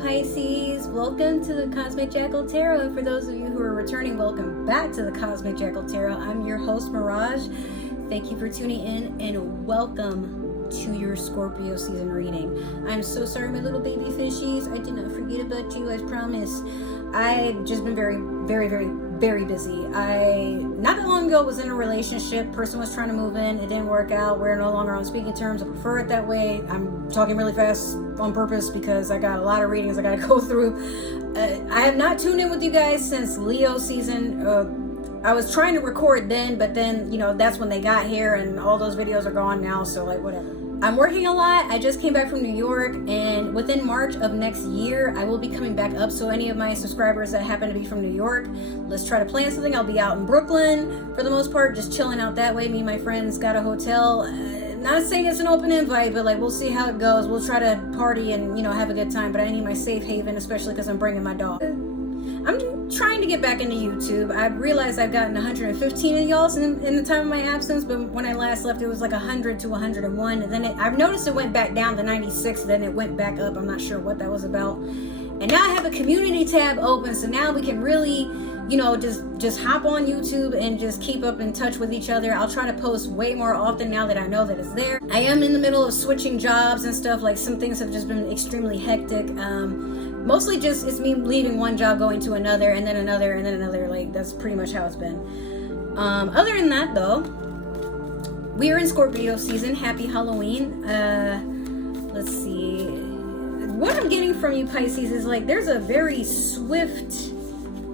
Pisces, welcome to the Cosmic Jackal Tarot, and for those of you who are returning, welcome back to the Cosmic Jackal Tarot. I'm your host, Mirage. Thank you for tuning in, and welcome to your Scorpio season reading. I'm so sorry, my little baby fishies. I did not forget about you, I promise. I've just been very busy. Not that long ago, was in a relationship. Person was trying to move in. It didn't work out. We're no longer on speaking terms. I prefer it that way. I'm talking really fast on purpose because I got a lot of readings I got to go through. I have not tuned in with you guys since Leo season. I was trying to record then, but then, that's when they got here and all those videos are gone now. So whatever. I'm working a lot. I just came back from New York, and within March of next year, I will be coming back up. So any of my subscribers that happen to be from New York, let's try to plan something. I'll be out in Brooklyn for the most part, just chilling out that way. Me and my friends got a hotel. Not saying it's an open invite, but we'll see how it goes. We'll try to party and, have a good time, but I need my safe haven, especially because I'm bringing my dog. I'm trying to get back into YouTube. I realized I've gotten 115 of y'all in the time of my absence, but when I last left, it was 100 to 101. And then I've noticed it went back down to 96, then it went back up. I'm not sure what that was about. And now I have a community tab open, so now we can really, just hop on YouTube and just keep up in touch with each other. I'll try to post way more often now that I know that it's there. I am in the middle of switching jobs and stuff. Some things have just been extremely hectic. Mostly just it's me leaving one job, going to another, and then another, and then another. That's pretty much how it's been. Other than that, though, we are in Scorpio season. Happy Halloween. Let's see. What I'm getting from you, Pisces, is there's a very swift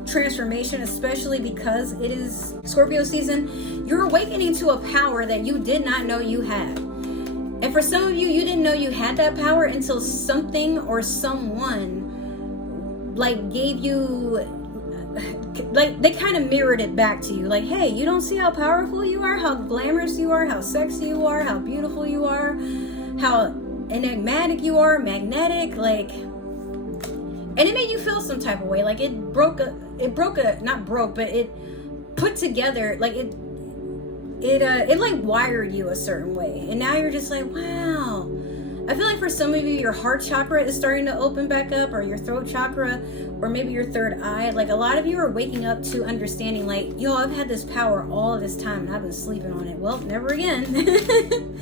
transformation, especially because it is Scorpio season. You're awakening to a power that you did not know you had. And for some of you, you didn't know you had that power until something or someone gave you, they kind of mirrored it back to you. Hey, you don't see how powerful you are, how glamorous you are, how sexy you are, how beautiful you are, how enigmatic you are, magnetic, and it made you feel some type of way. It put together, it wired you a certain way. And now you're just wow. I feel for some of you, your heart chakra is starting to open back up, or your throat chakra, or maybe your third eye. A lot of you are waking up to understanding, I've had this power all of this time and I've been sleeping on it. Well, never again.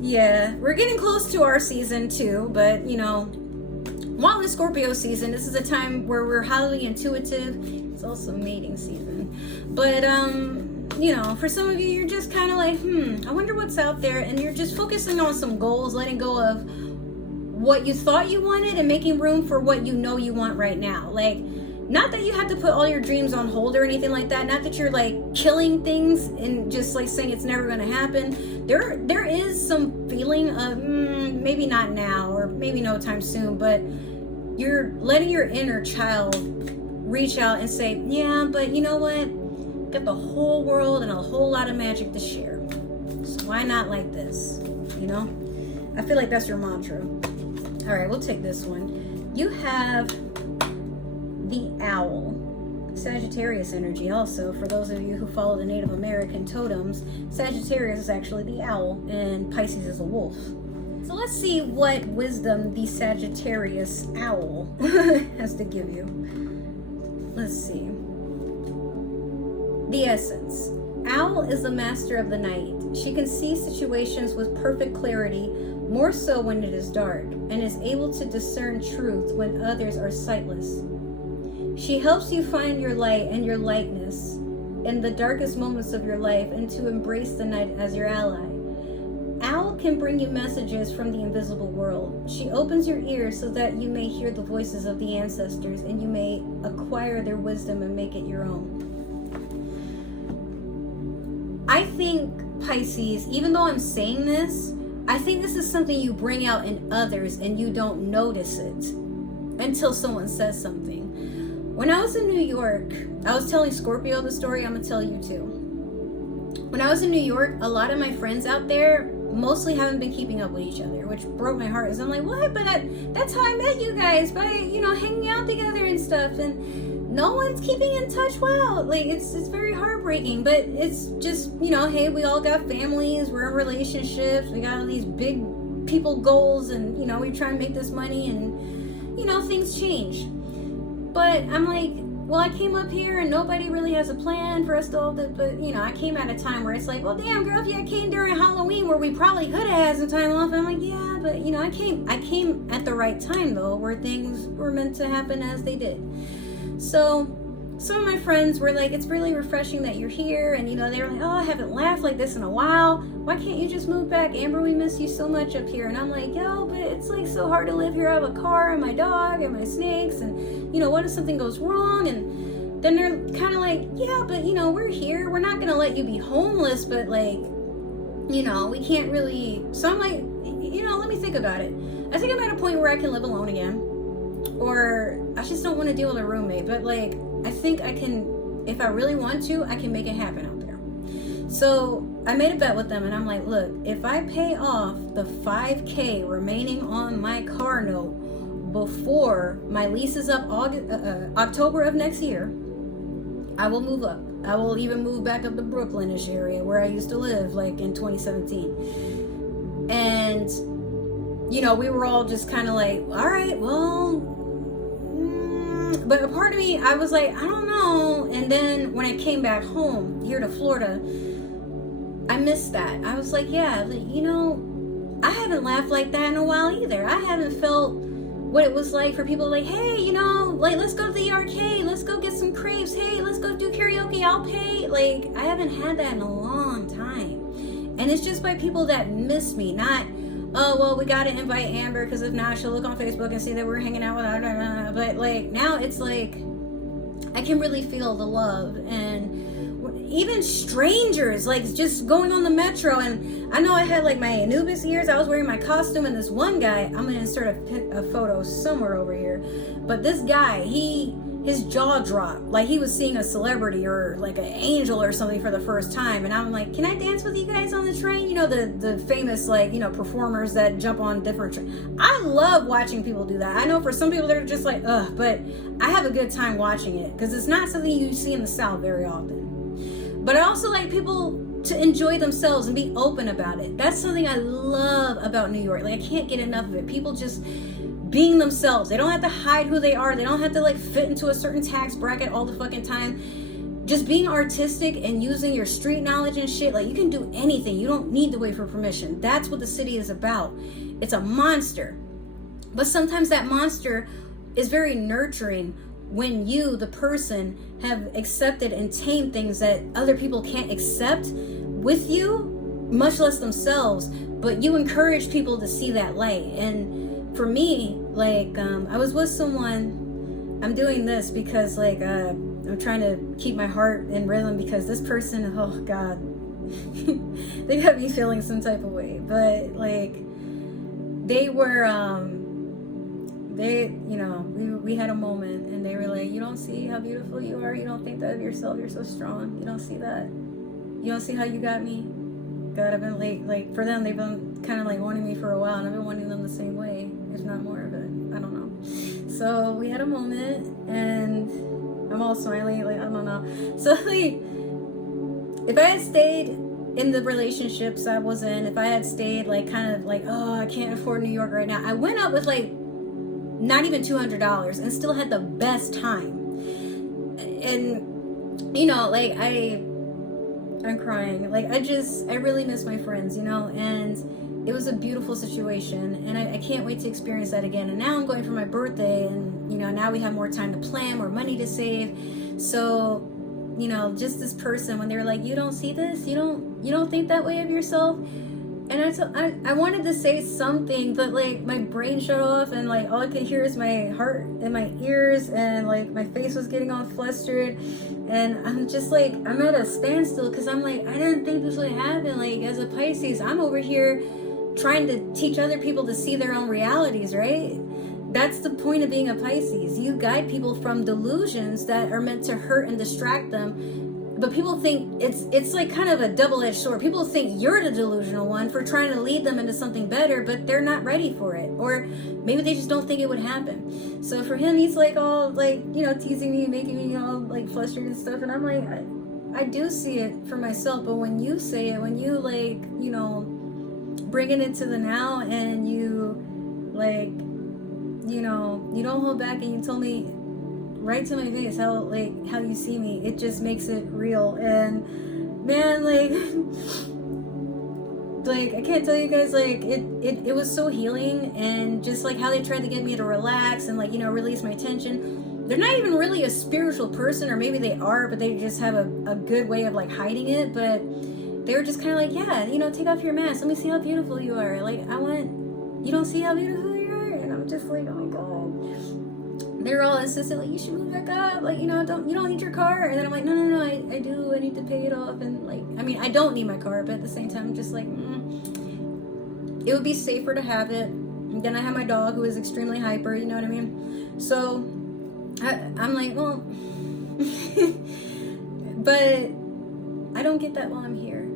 Yeah, we're getting close to our season too, but while in Scorpio season, this is a time where we're highly intuitive. It's also mating season. But, for some of you, you're just kind of I wonder what's out there. And you're just focusing on some goals, letting go of what you thought you wanted and making room for what you know you want right now. Not that you have to put all your dreams on hold or anything like that. Not that you're killing things and just saying it's never going to happen. There is some feeling of maybe not now or maybe no time soon, but you're letting your inner child reach out and say, yeah, but you know what? Got the whole world and a whole lot of magic to share. So why not like this? I feel that's your mantra. All right, we'll take this one. You have the owl, Sagittarius energy. Also, for those of you who follow the Native American totems, Sagittarius is actually the owl and Pisces is a wolf. So let's see what wisdom the Sagittarius owl has to give you. Let's see. The essence. Owl is the master of the night. She can see situations with perfect clarity, more so when it is dark, and is able to discern truth when others are sightless. She helps you find your light and your lightness in the darkest moments of your life, and to embrace the night as your ally. Owl can bring you messages from the invisible world. She opens your ears so that you may hear the voices of the ancestors, and you may acquire their wisdom and make it your own. I think, Pisces, even though I'm saying this, I think this is something you bring out in others and you don't notice it until someone says something. When I was in New York, I was telling Scorpio the story, I'm going to tell you too. When I was in New York, a lot of my friends out there mostly haven't been keeping up with each other, which broke my heart. I'm what? But that's how I met you guys, by, hanging out together and stuff. And no one's keeping in touch well. It's very heartbreaking, but it's just, hey, we all got families, we're in relationships, we got all these big people goals, and we try to make this money, and you know, things change. But I'm like, well, I came up here and nobody really has a plan for us to all that. But, you know, I came at a time where it's like, well, damn, girl, if you came during Halloween where we probably could have had some time off. I'm like, yeah, but, you know, I came at the right time, though, where things were meant to happen as they did. So some of my friends were like, it's really refreshing that you're here. And, you know, they were like, oh, I haven't laughed like this in a while. Why can't you just move back? Amber, we miss you so much up here. And I'm like, yo, but it's like so hard to live here. I have a car and my dog and my snakes. And, you know, what if something goes wrong? And then they're kind of like, yeah, but, you know, we're here. We're not going to let you be homeless. But, like, you know, we can't really. So I'm like, you know, let me think about it. I think I'm at a point where I can live alone again. Or I just don't want to deal with a roommate. But, like, I think I can, if I really want to, I can make it happen out there. So I made a bet with them and I'm like, look, if I pay off the $5,000 remaining on my car note before my lease is up October of next year, I will move up. I will even move back up to Brooklynish area where I used to live, like in 2017. And, you know, we were all just kind of like, all right, well, but a part of me, I was like, I don't know. And then when I came back home here to Florida, I missed that. I was like, yeah, you know, I haven't laughed like that in a while either. I haven't felt what it was like for people like, hey, you know, like, let's go to the arcade. Let's go get some crepes. Hey, let's go do karaoke. I'll pay. Like, I haven't had that in a long time. And it's just by people that miss me, not, oh, well, we got to invite Amber because if not, she'll look on Facebook and see that we're hanging out with her. But, like, now it's like, I can really feel the love. And even strangers, like, just going on the metro. And I know I had, like, my Anubis ears. I was wearing my costume. And this one guy, I'm going to insert a photo somewhere over here. But this guy, his jaw dropped, like he was seeing a celebrity or like an angel or something for the first time. And I'm like, can I dance with you guys on the train? You know, the famous, like, you know, performers that jump on different trains. I love watching people do that. I know for some people they're just like, ugh, but I have a good time watching it because it's not something you see in the South very often. But I also like people to enjoy themselves and be open about it. That's something I love about New York. Like, I can't get enough of it. People just being themselves. They don't have to hide who they are. They don't have to, like, fit into a certain tax bracket all the fucking time. Just being artistic and using your street knowledge and shit. Like, you can do anything. You don't need to wait for permission. That's what the city is about. It's a monster. But sometimes that monster is very nurturing when you, the person, have accepted and tamed things that other people can't accept with you, much less themselves. But you encourage people to see that light. And for me, like, I was with someone. I'm doing this because, like, I'm trying to keep my heart in rhythm because this person, oh God, they got me feeling some type of way. But, like, they were, you know, we had a moment and they were like, you don't see how beautiful you are? You don't think that of yourself? You're so strong. You don't see that? You don't see how you got me? God, I've been like, for them, they've been kind of like wanting me for a while and I've been wanting them the same way, if not more of it. I don't know. So we had a moment and I'm all smiley, like, I don't know. So, like, if I had stayed in the relationships I was in, if I had stayed, like, kind of like, oh, I can't afford New York right now. I went up with, like, not even $200 and still had the best time. And, you know, like, I'm crying. Like, I really miss my friends, you know, and it was a beautiful situation and I can't wait to experience that again. And now I'm going for my birthday and, you know, now we have more time to plan, more money to save. So, you know, just this person, when they were like, you don't see this? You don't think that way of yourself? And I wanted to say something, but, like, my brain shut off and, like, all I could hear is my heart and my ears and, like, my face was getting all flustered. And I'm just, like, I'm at a standstill because I'm like, I didn't think this would happen. Like, as a Pisces, I'm over here trying to teach other people to see their own realities, right? That's the point of being a Pisces. You guide people from delusions that are meant to hurt and distract them. But people think it's like kind of a double-edged sword. People think you're the delusional one for trying to lead them into something better, but they're not ready for it. Or maybe they just don't think it would happen. So for him, he's like all, like, you know, teasing me, making me all, like, flustered and stuff. And I'm like, I do see it for myself. But when you say it, when you, like, you know, bring it into the now and you, like, you don't hold back, and you told me right to my face how you see me. It just makes it real. And man, like I can't tell you guys, like it was so healing. And just like how they tried to get me to relax and release my tension. They're not even really a spiritual person, or maybe they are, but they just have a good way of hiding it. But they were just kind of like, yeah, take off your mask, let me see how beautiful you are. You don't see how beautiful you are? And I'm just like, oh my god. They're all insistent, you should move back up, you don't need your car. And then I'm like, no, I do, I need to pay it off. And I don't need my car, but at the same time, I'm just like, it would be safer to have it. And then I have my dog, who is extremely hyper, you know what I mean? So I'm like, well, but I don't get that while I'm here.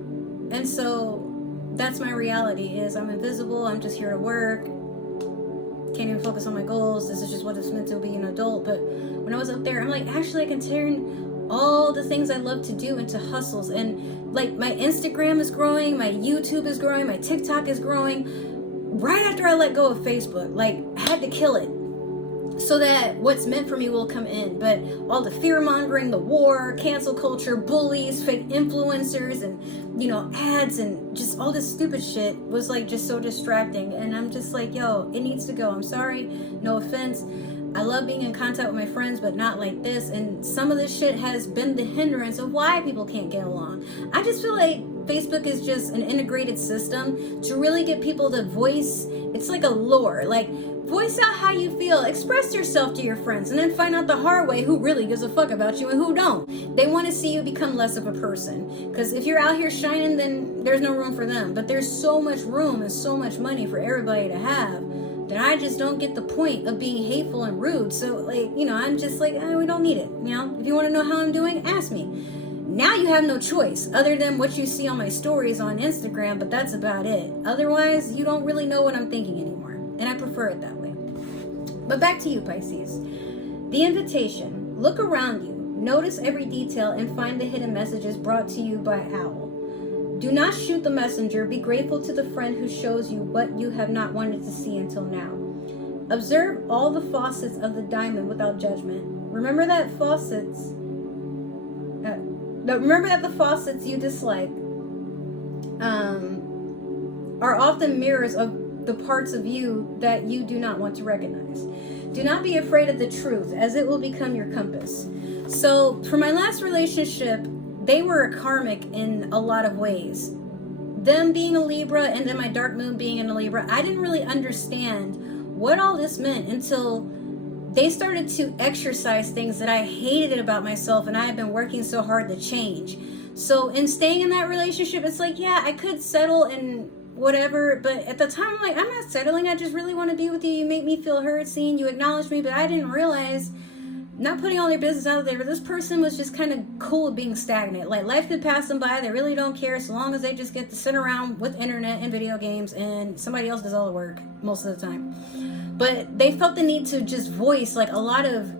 And so that's my reality, is I'm invisible, I'm just here to work, can't even focus on my goals. This is just what it's meant to be an adult. But when I was up there, I'm like, actually I can turn all the things I love to do into hustles. And my Instagram is growing, my YouTube is growing, my TikTok is growing. Right after I let go of Facebook, I had to kill it so that what's meant for me will come in. But all the fear mongering, the war, cancel culture, bullies, fake influencers, and ads, and just all this stupid shit was just so distracting. And I'm just like, yo, it needs to go. I'm sorry, no offense. I love being in contact with my friends, but not like this. And some of this shit has been the hindrance of why people can't get along. I just feel like Facebook is just an integrated system to really get people to voice. It's like a lure. Voice out how you feel, express yourself to your friends, and then find out the hard way who really gives a fuck about you and who don't. They want to see you become less of a person, because if you're out here shining, then there's no room for them. But there's so much room and so much money for everybody to have that I just don't get the point of being hateful and rude. So I'm just like, we don't need it. If you want to know how I'm doing, ask me. Now you have no choice other than what you see on my stories on Instagram, but that's about it. Otherwise, you don't really know what I'm thinking anymore. And I prefer it that way. But back to you, Pisces. The invitation. Look around you. Notice every detail and find the hidden messages brought to you by Owl. Do not shoot the messenger. Be grateful to the friend who shows you what you have not wanted to see until now. Observe all the facets of the diamond without judgment. Remember that the facets you dislike are often mirrors of the parts of you that you do not want to recognize. Do not be afraid of the truth, as it will become your compass. So for my last relationship, they were a karmic in a lot of ways. Them being a Libra and then my dark moon being in a Libra, I didn't really understand what all this meant until they started to exercise things that I hated about myself, and I had been working so hard to change. So in staying in that relationship, it's I could settle and whatever, but at the time, I'm not settling. I just really want to be with you. You make me feel heard, seen, you acknowledge me. But I didn't realize, not putting all their business out there, but this person was just kind of cool with being stagnant. Life could pass them by. They really don't care, so long as they just get to sit around with internet and video games, and somebody else does all the work most of the time. But they felt the need to just voice a lot of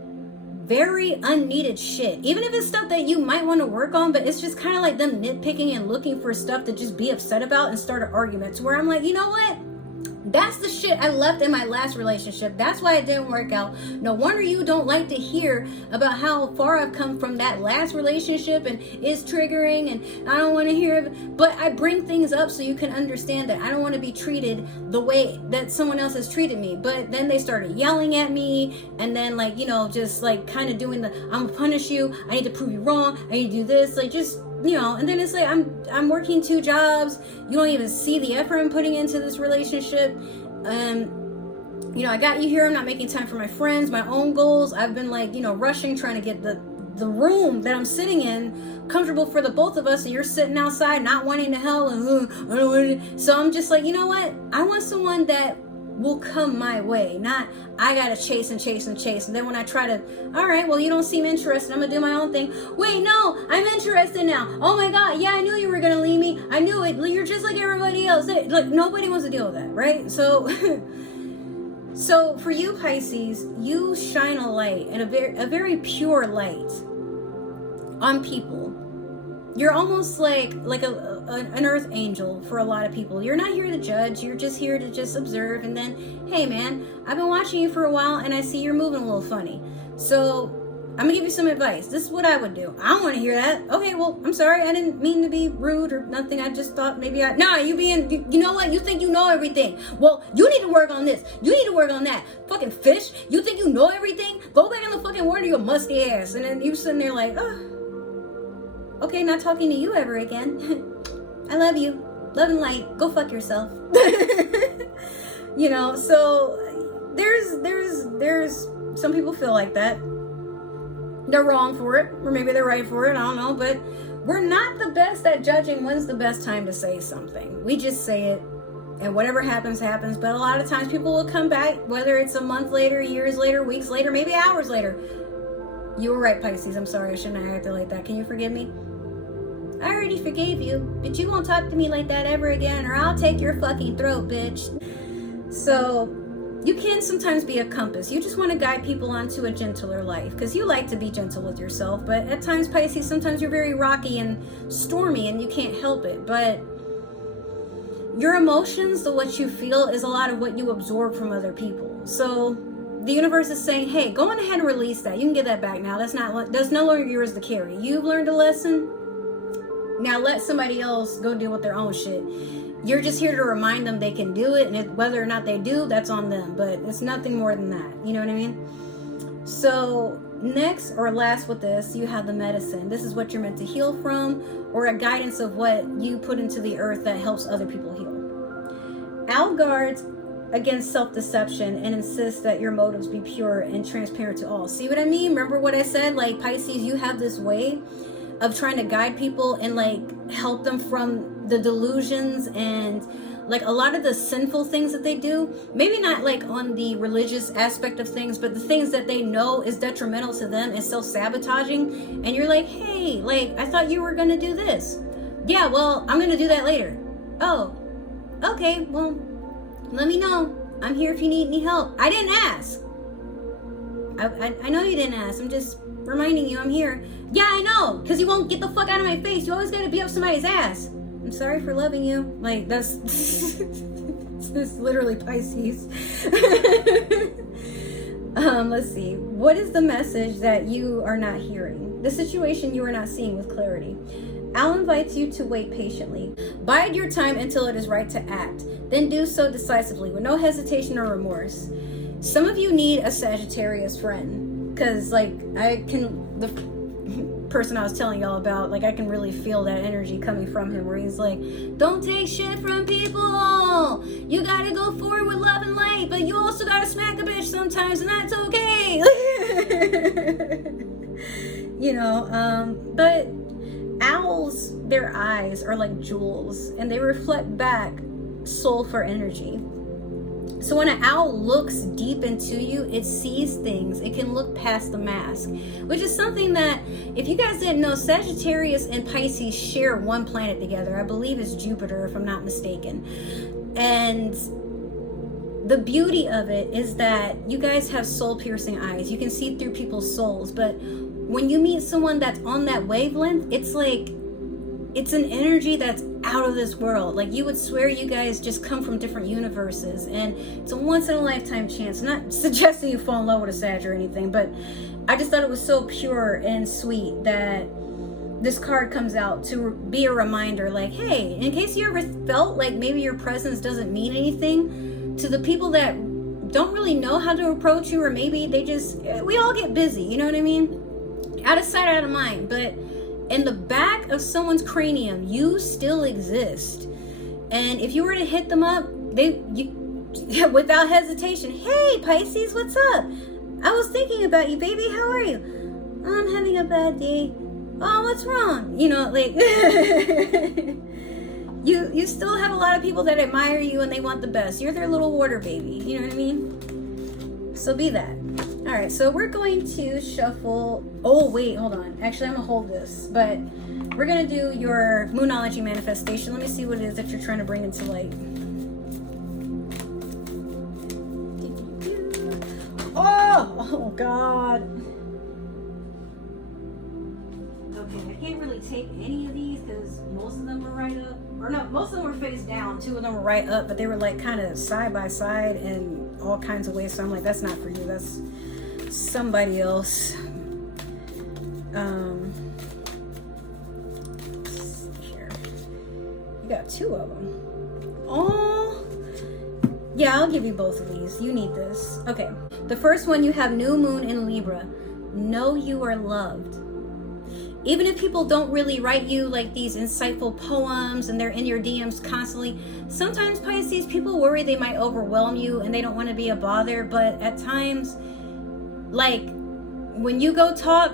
very unneeded shit, even if it's stuff that you might want to work on. But it's just kind of like them nitpicking and looking for stuff to just be upset about and start an argument, to where I'm like, you know what, that's the shit I left in my last relationship. That's why it didn't work out. No wonder you don't like to hear about how far I've come from that last relationship, and it's triggering, and I don't want to hear it. But I bring things up so you can understand that I don't want to be treated the way that someone else has treated me. But then they started yelling at me, and then just kind of doing the, I'm gonna punish you, I need to prove you wrong, I need to do this, and then it's I'm working 2 jobs. You don't even see the effort I'm putting into this relationship. I got you here. I'm not making time for my friends, my own goals. I've been rushing, trying to get the room that I'm sitting in comfortable for the both of us, and you're sitting outside not wanting to help. And so I'm just you know what? I want someone that will come my way, not I gotta chase and chase and chase. And then when I try to, all right, well, you don't seem interested, I'm gonna do my own thing. Wait, no, I'm interested now. Oh my God, yeah, I knew you were gonna leave me. I knew it. You're just like everybody else. Nobody wants to deal with that, right? So so for you, Pisces, you shine a light, and a very pure light on people. You're almost like an earth angel for a lot of people. You're not here to judge. You're just here to just observe. And then, hey man, I've been watching you for a while and I see you're moving a little funny. So I'm gonna give you some advice. This is what I would do. I don't want to hear that. Okay, well, I'm sorry. I didn't mean to be rude or nothing. I just thought maybe you know what? You think you know everything. Well, you need to work on this. You need to work on that. Fucking fish. You think you know everything? Go back in the fucking water, you musty ass. And then you sitting there like, oh. Okay, not talking to you ever again. I love you. Love and light. Go fuck yourself. You know, so there's some people feel like that. They're wrong for it, or maybe they're right for it, I don't know, but we're not the best at judging when's the best time to say something. We just say it, and whatever happens, happens. But a lot of times people will come back, whether it's a month later, years later, weeks later, maybe hours later. You were right, Pisces. I'm sorry, I shouldn't have acted like that. Can you forgive me? I already forgave you, but you won't talk to me like that ever again, or I'll take your fucking throat, bitch. So you can sometimes be a compass. You just want to guide people onto a gentler life because you like to be gentle with yourself. But at times, Pisces, sometimes you're very rocky and stormy and you can't help it. But your emotions, what you feel, is a lot of what you absorb from other people. So the universe is saying, hey, go on ahead and release that. You can get that back now. That's no longer yours to carry. You've learned a lesson. Now let somebody else go deal with their own shit. You're just here to remind them they can do it, and whether or not they do, that's on them. But it's nothing more than that. You know what I mean? So next or last with this, you have the medicine. This is what you're meant to heal from, or a guidance of what you put into the earth that helps other people heal. Owl guards against self-deception and insists that your motives be pure and transparent to all. See what I mean? Remember what I said? Like, Pisces, you have this way of trying to guide people and like help them from the delusions and like a lot of the sinful things that they do. Maybe not like on the religious aspect of things, but the things that they know is detrimental to them and self-sabotaging. And you're like, hey, like, I thought you were gonna do this. Yeah, well, I'm gonna do that later. Oh, okay, well, let me know. I'm here if you need any help. I didn't ask. I know you didn't ask. I'm just reminding you I'm here. Yeah, I know, because you won't get the fuck out of my face. You always gotta be up somebody's ass. I'm sorry for loving you. Like, that's it's literally Pisces. Let's see. What is the message that you are not hearing? The situation you are not seeing with clarity. Al invites you to wait patiently. Bide your time until it is right to act. Then do so decisively with no hesitation or remorse. Some of you need a Sagittarius friend, because like the person I was telling y'all about, like I can really feel that energy coming from him where he's like, don't take shit from people. You gotta go forward with love and light, but you also gotta smack a bitch sometimes, and that's okay. You know, but owls, their eyes are like jewels and they reflect back soulful energy. So when an owl looks deep into you, it sees things. It can look past the mask, which is something that, if you guys didn't know, Sagittarius and Pisces share one planet together. I believe it's Jupiter, if I'm not mistaken. And the beauty of it is that you guys have soul-piercing eyes. You can see through people's souls. But when you meet someone that's on that wavelength, it's like, it's an energy that's out of this world. Like, you would swear you guys just come from different universes, and it's a once in a lifetime chance. I'm not suggesting you fall in love with a Sag or anything, but I just thought it was so pure and sweet that this card comes out to be a reminder, like, hey, in case you ever felt like maybe your presence doesn't mean anything to the people that don't really know how to approach you, or maybe we all get busy, you know what I mean? Out of sight, out of mind. But in the back of someone's cranium, you still exist. And if you were to hit them up, without hesitation, hey Pisces, what's up? I was thinking about you, baby. How are you? Oh, I'm having a bad day. Oh, what's wrong? You know, like you still have a lot of people that admire you and they want the best. You're their little water baby. You know what I mean? So be that. All right, so we're going to shuffle. Oh, wait, hold on. Actually, I'm going to hold this. But we're going to do your Moonology manifestation. Let me see what it is that you're trying to bring into light. Oh, God. Okay, I can't really take any of these because most of them were right up. Or no, most of them were face down. 2 of them were right up, but they were like kind of side by side in all kinds of ways. So I'm like, that's not for you. That's somebody else. Let's see here. You got 2 of them. Oh, yeah, I'll give you both of these. You need this. Okay. The first one, you have new moon in Libra. Know you are loved. Even if people don't really write you like these insightful poems and they're in your DMs constantly, sometimes Pisces, people worry they might overwhelm you and they don't want to be a bother. But at times, like when you go talk,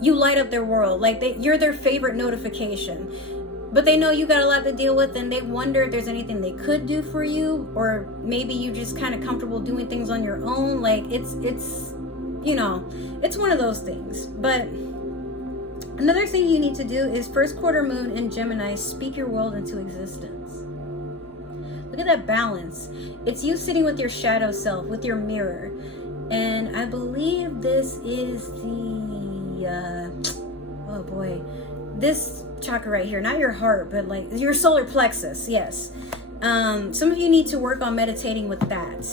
you light up their world. Like you're their favorite notification. But they know you got a lot to deal with and they wonder if there's anything they could do for you, or maybe you just kind of comfortable doing things on your own. Like it's you know, it's one of those things. But another thing you need to do is first quarter moon in Gemini, speak your world into existence. Look at that balance. It's you sitting with your shadow self, with your mirror. And I believe this is the, oh boy, this chakra right here, not your heart, but like your solar plexus. Yes. Some of you need to work on meditating with that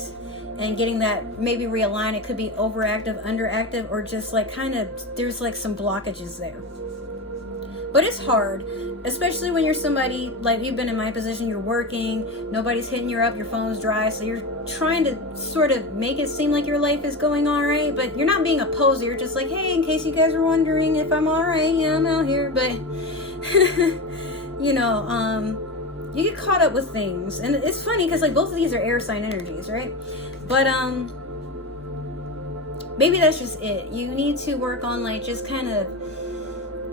and getting that maybe realigned. It could be overactive, underactive, or just like kind of, there's like some blockages there. But it's hard, especially when you're somebody, like you've been in my position, you're working, nobody's hitting you up, your phone's dry, so you're trying to sort of make it seem like your life is going all right, but you're not being a poser. You're just like, hey, in case you guys are wondering if I'm all right, yeah, I'm out here. But, you know, you get caught up with things. And it's funny because like both of these are air sign energies, right? But maybe that's just it. You need to work on like just kind of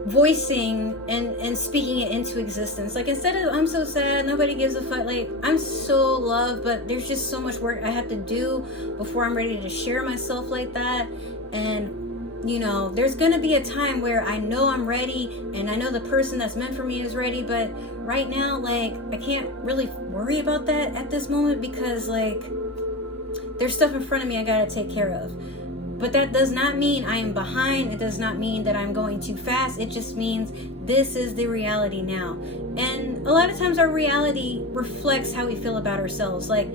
voicing and speaking it into existence. Like instead of I'm so sad, nobody gives a fuck, like I'm so loved, but there's just so much work I have to do before I'm ready to share myself like that. And you know, there's gonna be a time where I know I'm ready and I know the person that's meant for me is ready, but right now, like I can't really worry about that at this moment because like there's stuff in front of me I gotta take care of. But that does not mean I am behind. It does not mean that I'm going too fast. It just means this is the reality now. And a lot of times our reality reflects how we feel about ourselves. Like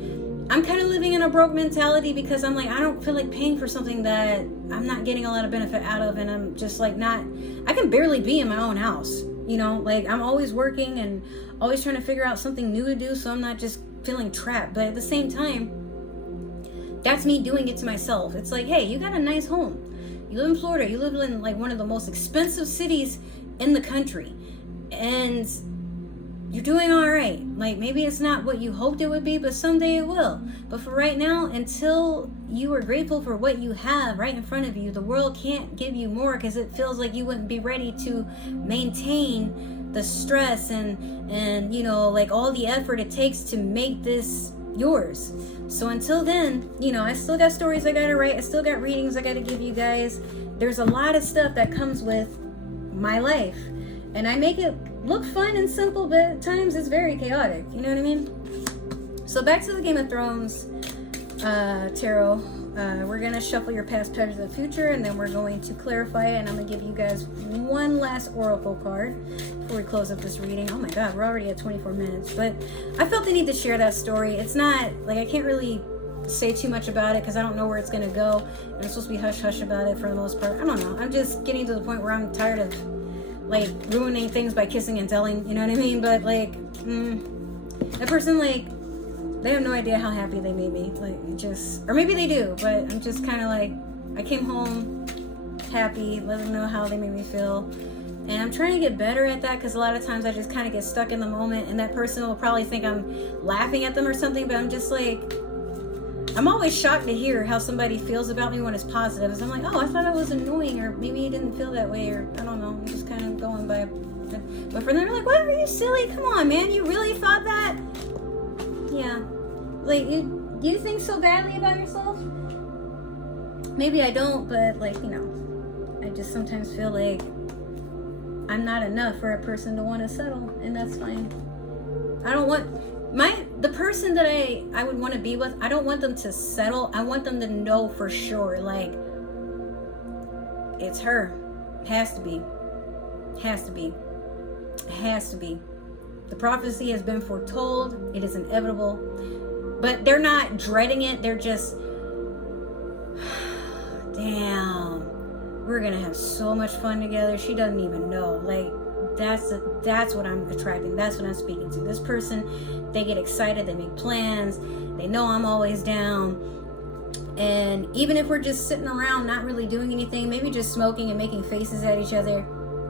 I'm kind of living in a broke mentality because I'm like, I don't feel like paying for something that I'm not getting a lot of benefit out of. And I'm just like I can barely be in my own house. You know, like I'm always working and always trying to figure out something new to do. So I'm not just feeling trapped. But at the same time, that's me doing it to myself. It's like, hey, you got a nice home. You live in Florida. You live in like one of the most expensive cities in the country. And you're doing all right. Like maybe it's not what you hoped it would be, but someday it will. But for right now, until you are grateful for what you have right in front of you, the world can't give you more because it feels like you wouldn't be ready to maintain the stress and you know, like all the effort it takes to make this yours. So until then, you know, I still got stories I gotta write. I still got readings I gotta give you guys. There's a lot of stuff that comes with my life. And I make it look fun and simple, but at times it's very chaotic. You know what I mean? So back to the Game of Thrones tarot. We're going to shuffle your past, present, and future, and then we're going to clarify it. And I'm going to give you guys one last oracle card before we close up this reading. Oh my God, we're already at 24 minutes. But I felt the need to share that story. It's not, like, I can't really say too much about it because I don't know where it's going to go. And I'm supposed to be hush-hush about it for the most part. I don't know. I'm just getting to the point where I'm tired of, like, ruining things by kissing and telling. You know what I mean? But, like, that person, like, they have no idea how happy they made me. Like, just, or maybe they do, but I'm just kind of like, I came home happy, let them know how they made me feel. And I'm trying to get better at that because a lot of times I just kind of get stuck in the moment, and that person will probably think I'm laughing at them or something, but I'm just like, I'm always shocked to hear how somebody feels about me when it's positive. And I'm like, oh, I thought I was annoying, or maybe you didn't feel that way, or I don't know. I'm just kind of going by. But for them, they're like, what, are you silly? Come on, man. You really thought that? Yeah. Like, you think so badly about yourself? Maybe I don't, but, like, you know, I just sometimes feel like I'm not enough for a person to want to settle, and that's fine. I don't want the person that I would want to be with, I don't want them to settle. I want them to know for sure, like, it's her. It has to be. Has to be. Has to be. The prophecy has been foretold. It is inevitable. But they're not dreading it. They're just, damn, we're gonna have so much fun together. She doesn't even know. Like, that's what I'm attracting. That's what I'm speaking to. This person, they get excited. They make plans. They know I'm always down. And even if we're just sitting around not really doing anything, maybe just smoking and making faces at each other,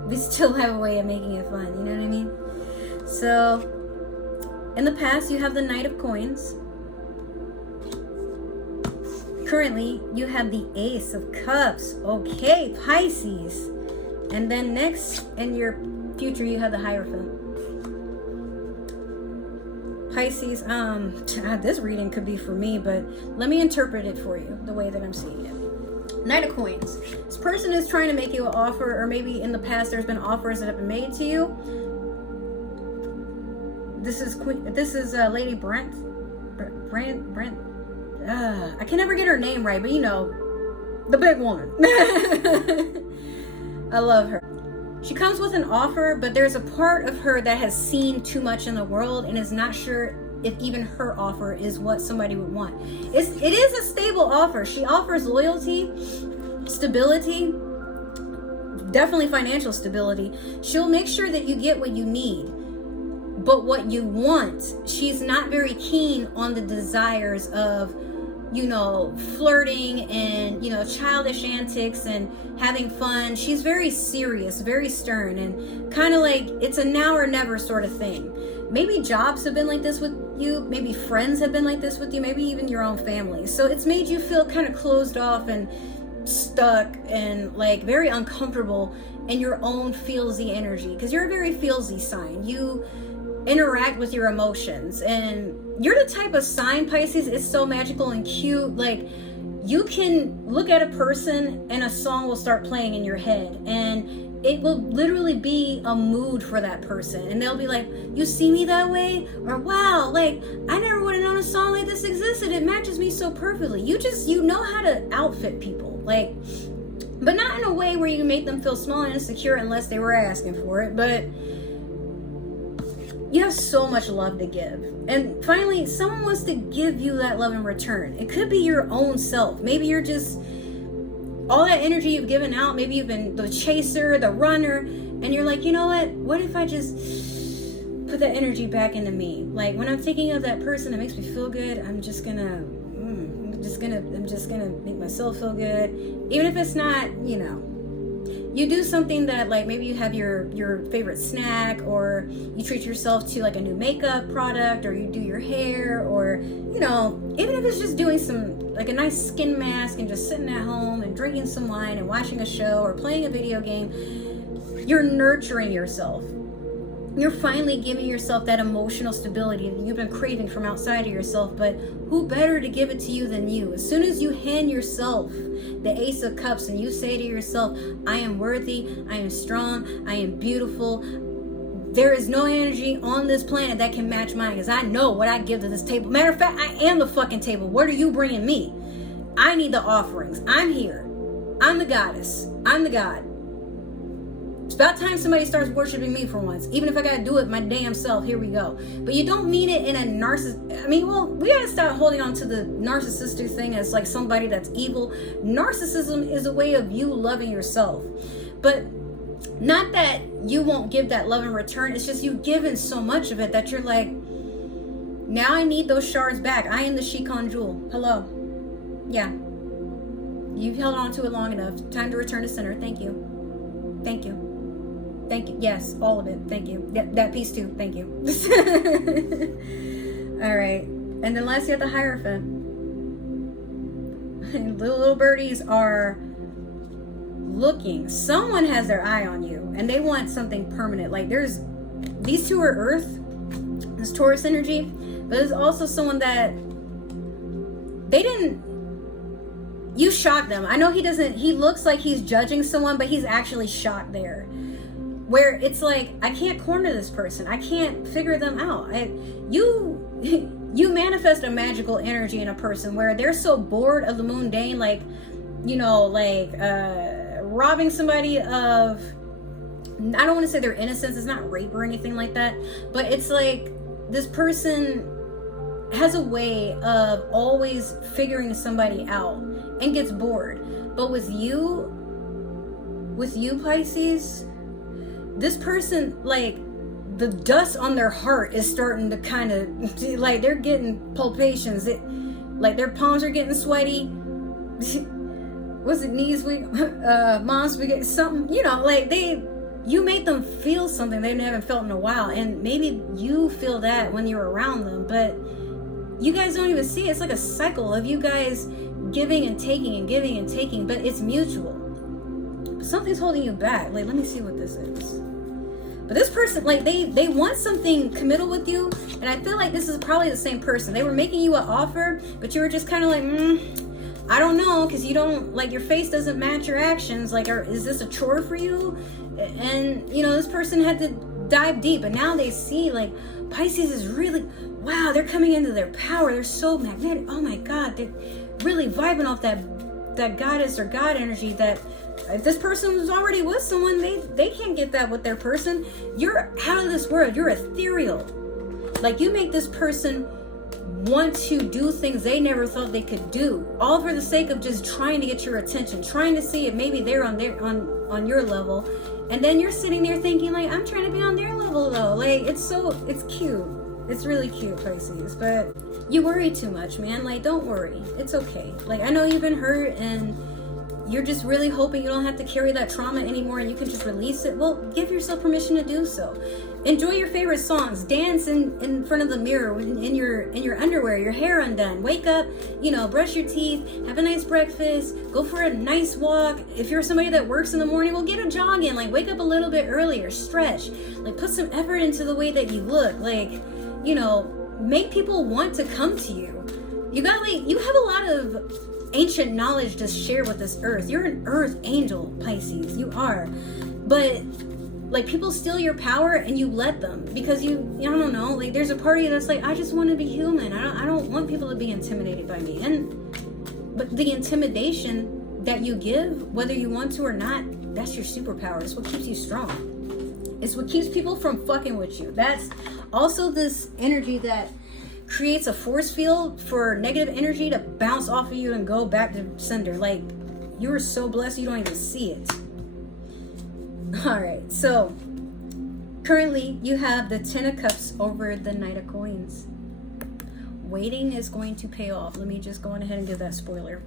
we still have a way of making it fun. You know what I mean? So, in the past, you have the Knight of Coins. Currently, you have the Ace of Cups. Okay, Pisces. And then next, in your future, you have the Hierophant. Pisces, this reading could be for me, but let me interpret it for you the way that I'm seeing it. Knight of Coins. This person is trying to make you an offer, or maybe in the past there's been offers that have been made to you. This is Lady Brent. I can never get her name right, but you know, the big one. I love her. She comes with an offer, but there's a part of her that has seen too much in the world and is not sure if even her offer is what somebody would want. It is a stable offer. She offers loyalty, stability, definitely financial stability. She'll make sure that you get what you need. But what you want, she's not very keen on the desires of, you know, flirting and, you know, childish antics and having fun. She's very serious, very stern, and kind of like it's a now or never sort of thing. Maybe jobs have been like this with you. Maybe friends have been like this with you. Maybe even your own family. So it's made you feel kind of closed off and stuck and like very uncomfortable in your own feelsy energy, because you're a very feelsy sign. You interact with your emotions, and you're the type of sign, Pisces, it's so magical and cute. Like, you can look at a person and a song will start playing in your head, and it will literally be a mood for that person, and they'll be like, you see me that way? Or wow, like, I never would have known a song like this existed. It matches me so perfectly. You know how to outfit people, like, but not in a way where you can make them feel small and insecure unless they were asking for it. But you have so much love to give. And finally, someone wants to give you that love in return. It could be your own self. Maybe you're just, all that energy you've given out, maybe you've been the chaser, the runner, and you're like, you know what if I just put that energy back into me? Like, when I'm thinking of that person, it makes me feel good. I'm just gonna make myself feel good. Even if it's not, you know, you do something that, like, maybe you have your favorite snack, or you treat yourself to like a new makeup product, or you do your hair, or, you know, even if it's just doing some, like, a nice skin mask and just sitting at home and drinking some wine and watching a show or playing a video game, you're nurturing yourself. You're finally giving yourself that emotional stability that you've been craving from outside of yourself. But who better to give it to you than you? As soon as you hand yourself the Ace of Cups and you say to yourself, I am worthy, I am strong, I am beautiful, there is no energy on this planet that can match mine, because I know what I give to this table. Matter of fact, I am the fucking table. What are you bringing me? I need the offerings. I'm here. I'm the goddess. I'm the god. It's about time somebody starts worshiping me for once. Even if I gotta do it my damn self, here we go. But you don't mean it in a we gotta stop holding on to the narcissistic thing as like somebody that's evil. Narcissism is a way of you loving yourself. But not that you won't give that love in return. It's just you've given so much of it that you're like, now I need those shards back. I am the Shikon jewel. Hello. Yeah. You've held on to it long enough. Time to return to center. Thank you. Thank you. Thank you. Yes, all of it. Thank you. That piece too. Thank you. All right. And then last, you have the Hierophant. Little birdies are looking. Someone has their eye on you, and they want something permanent. Like, these two are Earth, this Taurus energy, but there's also someone that you shocked them. I know he looks like he's judging someone, but he's actually shocked there. Where it's like, I can't corner this person. I can't figure them out. You manifest a magical energy in a person where they're so bored of the mundane, like, you know, like robbing somebody of I don't want to say their innocence, it's not rape or anything like that, but it's like this person has a way of always figuring somebody out and gets bored. But with you Pisces, this person, like, the dust on their heart is starting to kind of, like, they're getting palpitations. Like, their palms are getting sweaty. Was it knees weak? Moms we get something, you know, like you made them feel something they haven't felt in a while, and maybe you feel that when you're around them, but you guys don't even see it. It's like a cycle of you guys giving and taking and giving and taking, but it's mutual. But something's holding you back. Like, let me see what this is. But this person, like, they want something committal with you, and I feel like this is probably the same person. They were making you an offer, but you were just kind of like, I don't know, because you don't, like, your face doesn't match your actions. Like, is this a chore for you? And, you know, this person had to dive deep, and now they see, like, Pisces is really, wow, they're coming into their power. They're so magnetic. Oh my God, they're really vibing off that goddess or God energy that if this person was already with someone, they can't get that with their person. You're out of this world. You're ethereal. Like, you make this person want to do things they never thought they could do, all for the sake of just trying to get your attention, trying to see if maybe they're on your level. And then you're sitting there thinking, like, I'm trying to be on their level though. Like, it's cute. It's really cute, Pisces. But you worry too much, man. Like, don't worry. It's okay. Like, I know you've been hurt and you're just really hoping you don't have to carry that trauma anymore and you can just release it. Well, give yourself permission to do so. Enjoy your favorite songs. Dance in front of the mirror in your underwear, your hair undone. Wake up, you know, brush your teeth, have a nice breakfast, go for a nice walk. If you're somebody that works in the morning, well, get a jog in. Like, wake up a little bit earlier, stretch. Like, put some effort into the way that you look. Like, you know, make people want to come to you. You have a lot of ancient knowledge to share with this earth. You're an earth angel, Pisces. You are. But like, people steal your power and you let them because I don't know, like, there's a party that's like, I just want to be human. I don't want people to be intimidated by me. But the intimidation that you give, whether you want to or not, that's your superpower. It's what keeps you strong. It's what keeps people from fucking with you. That's also this energy that creates a force field for negative energy to bounce off of you and go back to sender. Like, you are so blessed you don't even see it. All right, so currently you have the Ten of Cups over the Knight of Coins. Waiting is going to pay off. Let me just go on ahead and give that spoiler.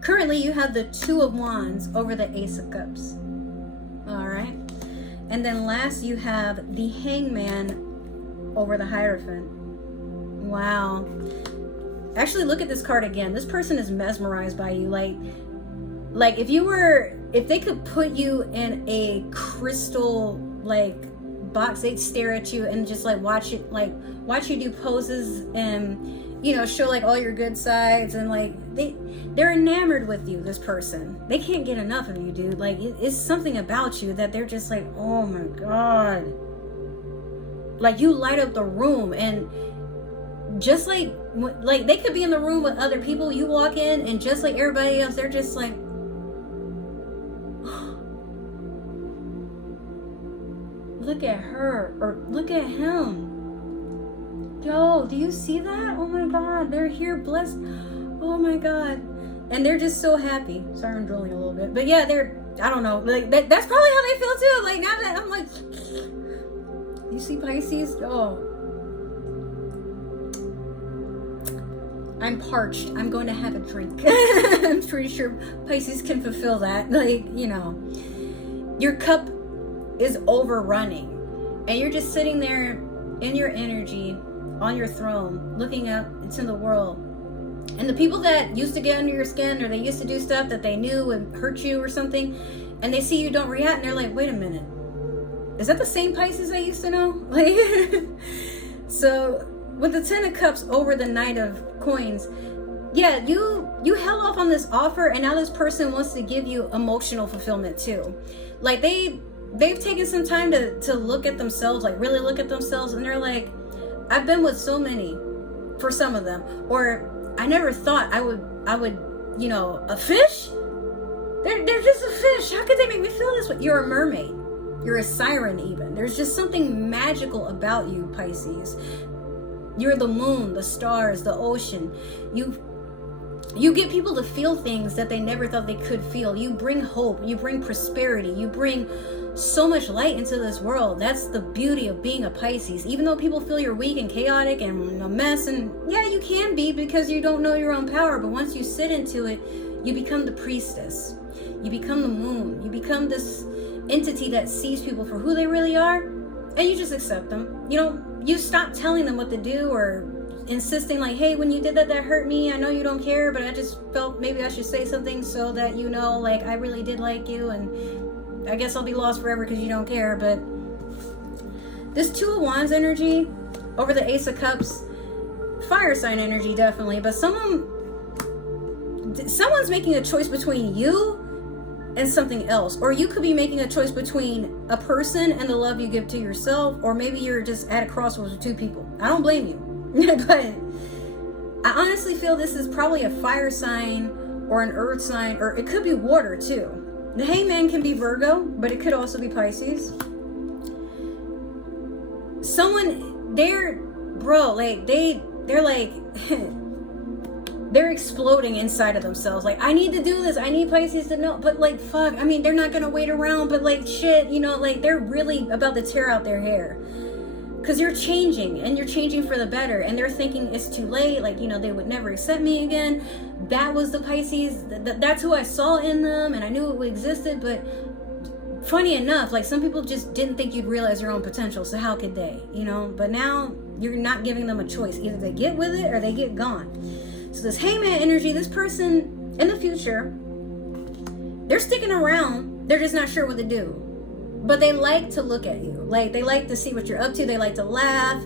Currently you have the Two of Wands over the Ace of Cups. All right, and then last you have the Hangman over the Hierophant. Wow. Actually, look at this card again. This person is mesmerized by you. Like if they could put you in a crystal, like, box, they'd stare at you and just, like, watch you do poses and, you know, show, like, all your good sides, and, like, they're enamored with you, this person. They can't get enough of you, dude. Like, it's something about you that they're just like, oh my God. Like, you light up the room, and just like they could be in the room with other people, you walk in and just like everybody else, they're just like, look at her, or look at him. Yo, do you see that? Oh my God, they're here, blessed. Oh my God. And they're just so happy. Sorry, I'm drooling a little bit, but yeah, I don't know, like that's probably how they feel too. Like, now that I'm like, you see Pisces? Oh, I'm parched. I'm going to have a drink. I'm pretty sure Pisces can fulfill that. Like, you know, your cup is overrunning and you're just sitting there in your energy on your throne looking out into the world, and the people that used to get under your skin, or they used to do stuff that they knew would hurt you or something, and they see you don't react, and they're like, wait a minute, is that the same Pisces I used to know? Like, so with the Ten of Cups over the Knight of Coins, yeah, you held off on this offer, and now this person wants to give you emotional fulfillment too. Like, they've taken some time to look at themselves, like really look at themselves, and they're like, I've been with so many, for some of them, or I never thought I would, you know, a fish? They're just a fish. How could they make me feel this way? You're a mermaid. You're a siren even. There's just something magical about you, Pisces. You're the moon, the stars, the ocean. You get people to feel things that they never thought they could feel. You bring hope. You bring prosperity. You bring so much light into this world. That's the beauty of being a Pisces. Even though people feel you're weak and chaotic and a mess, and yeah, you can be because you don't know your own power, but once you sit into it, you become the priestess. You become the moon. You become this entity that sees people for who they really are, and you just accept them. You stop telling them what to do or insisting like, hey, when you did that hurt me. I know you don't care, but I just felt maybe I should say something so that like I really did like you, and I guess I'll be lost forever because you don't care. But this Two of Wands energy over the Ace of Cups, fire sign energy definitely, but someone's making a choice between you and something else, or you could be making a choice between a person and the love you give to yourself, or maybe you're just at a crossroads with two people. I don't blame you. But I honestly feel this is probably a fire sign or an earth sign, or it could be water too. The Hangman can be Virgo, but it could also be Pisces. Someone, they're exploding inside of themselves. Like, I need to do this. I need Pisces to know. But like, fuck, I mean, they're not gonna wait around, but like, shit, like they're really about to tear out their hair. Because you're changing, and you're changing for the better, and they're thinking it's too late, like, they would never accept me again. That was the Pisces, that's who I saw in them, and I knew it existed. But funny enough, like, some people just didn't think you'd realize your own potential, so how could they, but now you're not giving them a choice. Either they get with it or they get gone. So this Hangman energy, this person in the future, they're sticking around, they're just not sure what to do. But they like to look at you. Like, they like to see what you're up to. They like to laugh.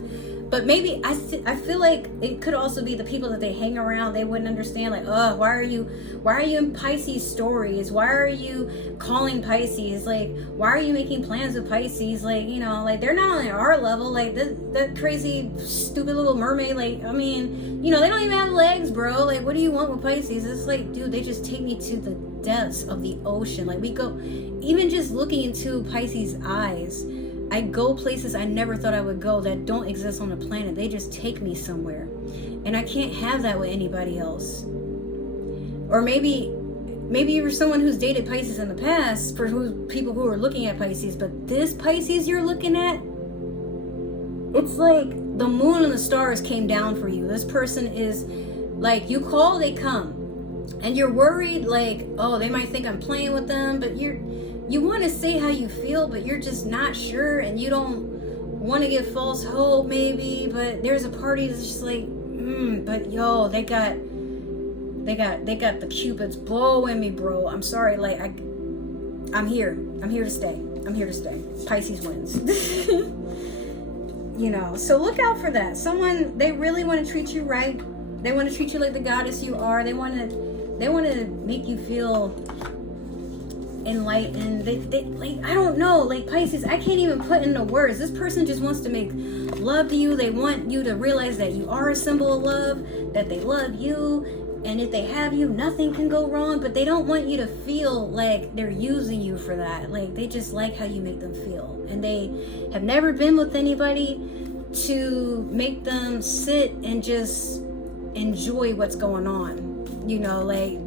But maybe, I feel like it could also be the people that they hang around. They wouldn't understand, like, oh, why are you in Pisces stories? Why are you calling Pisces? Like, why are you making plans with Pisces? Like, like, they're not on our level. Like, that crazy, stupid little mermaid. Like, I mean, they don't even have legs, bro. Like, what do you want with Pisces? It's like, dude, they just take me to the depths of the ocean. Like, we go, even just looking into Pisces' eyes, I go places I never thought I would go that don't exist on the planet. They just take me somewhere, and I can't have that with anybody else. Or maybe you're someone who's dated Pisces in the past, for people who are looking at Pisces, but this Pisces you're looking at, it's like the moon and the stars came down for you. This person is like, you call, they come. And you're worried, like, oh, they might think I'm playing with them, but you want to say how you feel, but you're just not sure, and you don't want to give false hope, maybe. But there's a party that's just like, but yo, they got the Cupids blowing me, bro. I'm sorry, like, I'm here to stay. Pisces wins. So look out for that. Someone, they really want to treat you right. They want to treat you like the goddess you are. They want to make you feel enlightened. They like, I don't know, like, Pisces, I can't even put into words. This person just wants to make love to you. They want you to realize that you are a symbol of love, that they love you, and if they have you, nothing can go wrong. But they don't want you to feel like they're using you for that. Like, they just like how you make them feel, and they have never been with anybody to make them sit and just enjoy what's going on. Like,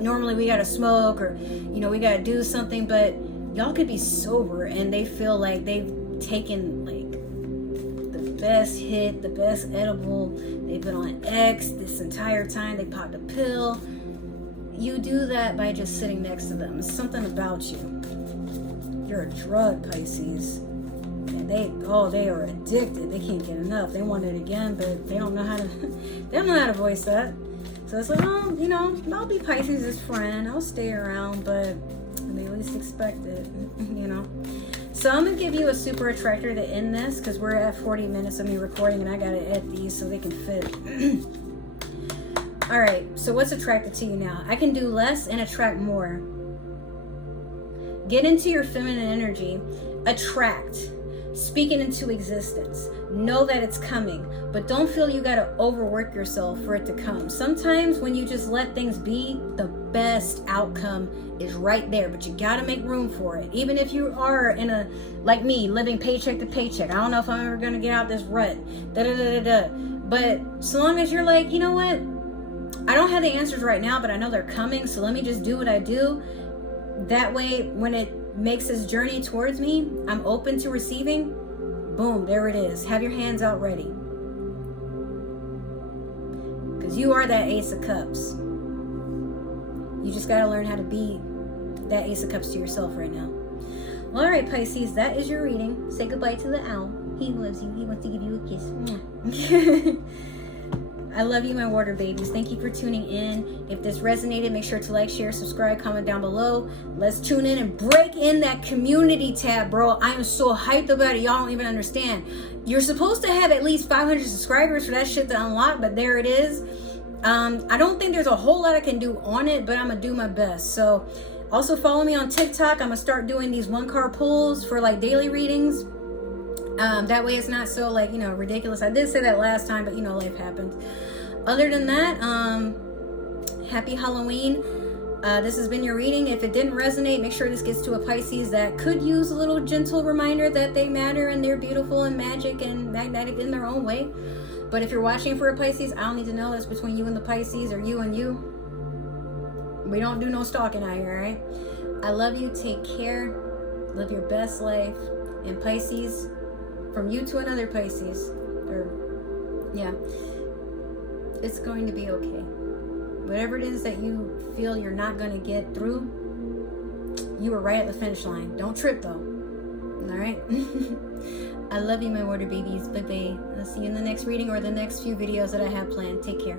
normally we gotta smoke, or we gotta do something, but y'all could be sober and they feel like they've taken like the best hit, the best edible. They've been on X this entire time. They popped a pill. You do that by just sitting next to them. It's something about you. You're a drug, Pisces. And they are addicted. They can't get enough. They want it again, but they don't know how to voice that. So it's like, I'll be Pisces' friend. I'll stay around, but they at least expect it, So I'm going to give you a super attractor to end this, because we're at 40 minutes of me recording, and I got to edit these so they can fit. All right, so what's attracted to you now? I can do less and attract more. Get into your feminine energy. Attract. Speak it into existence. Know that it's coming, but don't feel you gotta overwork yourself for it to come. Sometimes when you just let things be, the best outcome is right there, but you got to make room for it. Even if you are in a, like me, living paycheck to paycheck. I don't know if I'm ever going to get out this rut. But so long as you're like, you know what? I don't have the answers right now, but I know they're coming. So let me just do what I do. That way, when it makes this journey towards me, I'm open to receiving. Boom, there it is. Have your hands out ready. Because you are that Ace of Cups. You just got to learn how to be that Ace of Cups to yourself right now. Well, all right, Pisces, that is your reading. Say goodbye to the owl. He loves you. He wants to give you a kiss. I love you, my water babies. Thank you for tuning in. If this resonated, make sure to like, share, subscribe, comment down below. Let's tune in and break in that community tab, bro. I am so hyped about it. Y'all don't even understand. You're supposed to have at least 500 subscribers for that shit to unlock, but there it is. I don't think there's a whole lot I can do on it, but I'm going to do my best. So also follow me on TikTok. I'm going to start doing these 1-card pulls for like daily readings. That way it's not so like, you know, ridiculous. I did say that last time, but you know, life happens. Other than that, happy Halloween. This has been your reading. If it didn't resonate, make sure this gets to a Pisces that could use a little gentle reminder that they matter and they're beautiful and magic and magnetic in their own way. But if you're watching for a Pisces, I don't need to know. That's between you and the Pisces, or you and you. We don't do no stalking out here, right? I love you. Take care. Live your best life. And Pisces, from you to another Pisces, it's going to be okay. Whatever it is that you feel you're not going to get through, you were right at the finish line. Don't trip though. All right. I love you, my water babies. Bye bye. I'll see you in the next reading or the next few videos that I have planned. Take care.